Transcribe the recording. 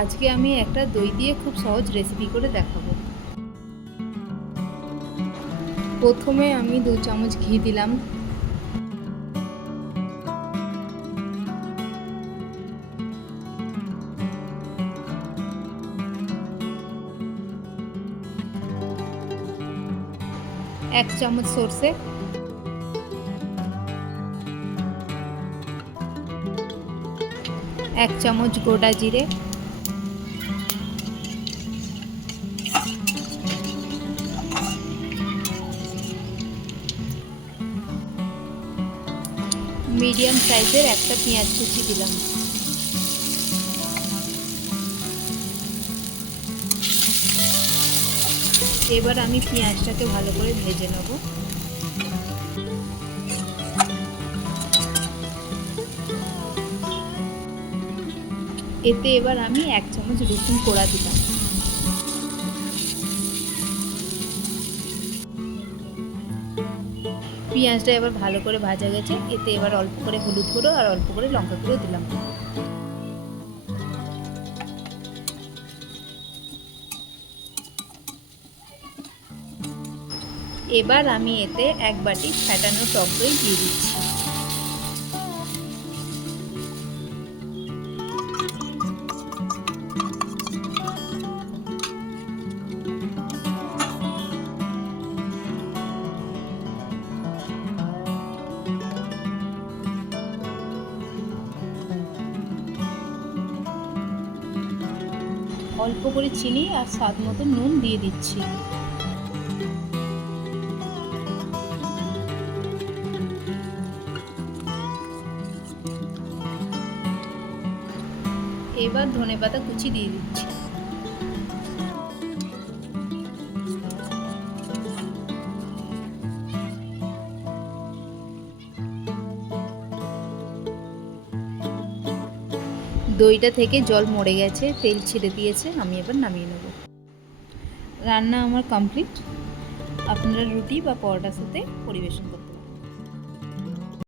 আজকে আমি একটা দই দিয়ে খুব সহজ রেসিপি করে দেখাবো। প্রথমে আমি 2 চামচ ঘি দিলাম। এক চামচ সরষে, এক চামচ গোটা জিরে, মিডিয়াম সাইজের একটা পেঁয়াজ কুচি দিলাম। এবার আমি পেঁয়াজটাকে ভালো করে ভেজে নেব। এতে এবার আমি 1 চামচ রসুন কোড়া দিলাম। পেঁয়াজটা এবার ভালো করে ভাজা গেছে, এতে এবার অল্প করে হলুদ গুঁড়ো আর অল্প করে লঙ্কা গুঁড়ো দিলাম। এবার আমি এতে 1 বাটি ফ্যাটানো টক দই দিয়ে দিচ্ছি। অল্প করে চিনি আর স্বাদ মতো নুন দিয়ে দিচ্ছি। এবার ধনেপাতা কুচি দিয়ে দিচ্ছি। দইটা থেকে জল মরে গেছে, তেল ছেড়ে দিয়েছে, আমি এবার নামিয়ে নেব। রান্না আমার কমপ্লিট। আপনারা রুটি বা পরোটার সাথে পরিবেশন করতে